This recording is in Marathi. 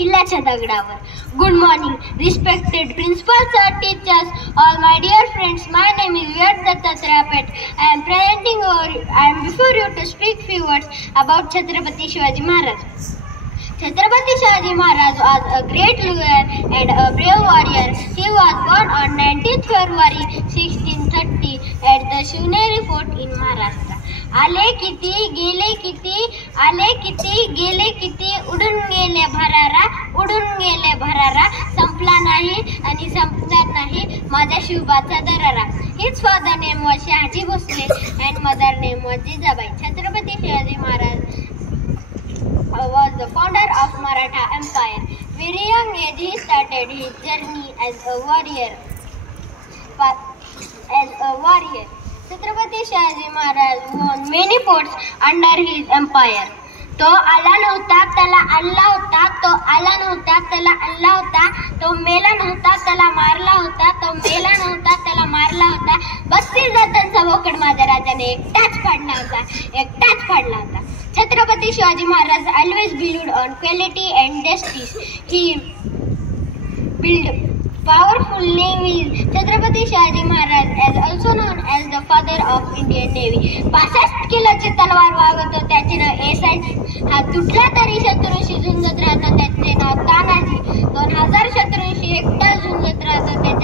किल्ल्याच्या दगडावर. Good morning respected principal sir, teachers, all my dear friends. My name is Vyarth Dattatray pet. I am before you to speak few words about Chhatrapati Shivaji Maharaj. Chhatrapati Shivaji Maharaj was a great leader and a brave warrior. He was born on 19th February 1630 at the Shivneri Fort in Maharashtra. आले किती गेले किती, आले किती गेले किती, उडून गेले भरारा, उडून गेले भरारा, संपला नाही आणि संपणार नाही माझ्या शिवबाचा दरारा. His father name was Shahji Bhosle and mother name was Jijabai. Chhatrapati Shivaji Maharaj was the founder of Maratha Empire. Very young age he started his journey as a warrior. Chhatrapati Shivaji Maharaj won many forts under his empire. तो आला नव्हता त्याला आणला होता, तो आला नव्हता त्याला आणला होता, तो मेला नव्हता त्याला मारला होता, तो मेला नव्हता त्याला मारला होता. 32 जातांचा बोकड माझ्या राजाने एकटाच फाडला होता, एकटाच फाडला होता. Chhatrapati Shivaji Maharaj always believed on quality and justice. He built powerful navies. Chhatrapati Shivaji Maharaj is also known as the father of Indian Navy. 65 किलोची तलवार वागवतो त्याचे नाव एसायची. हा तुटला तरी शत्रूंशी झुंजत राहतो त्याचे नाव तानाजी. 2000 शत्रूंशी एकटा झुंजत राहतो त्याचे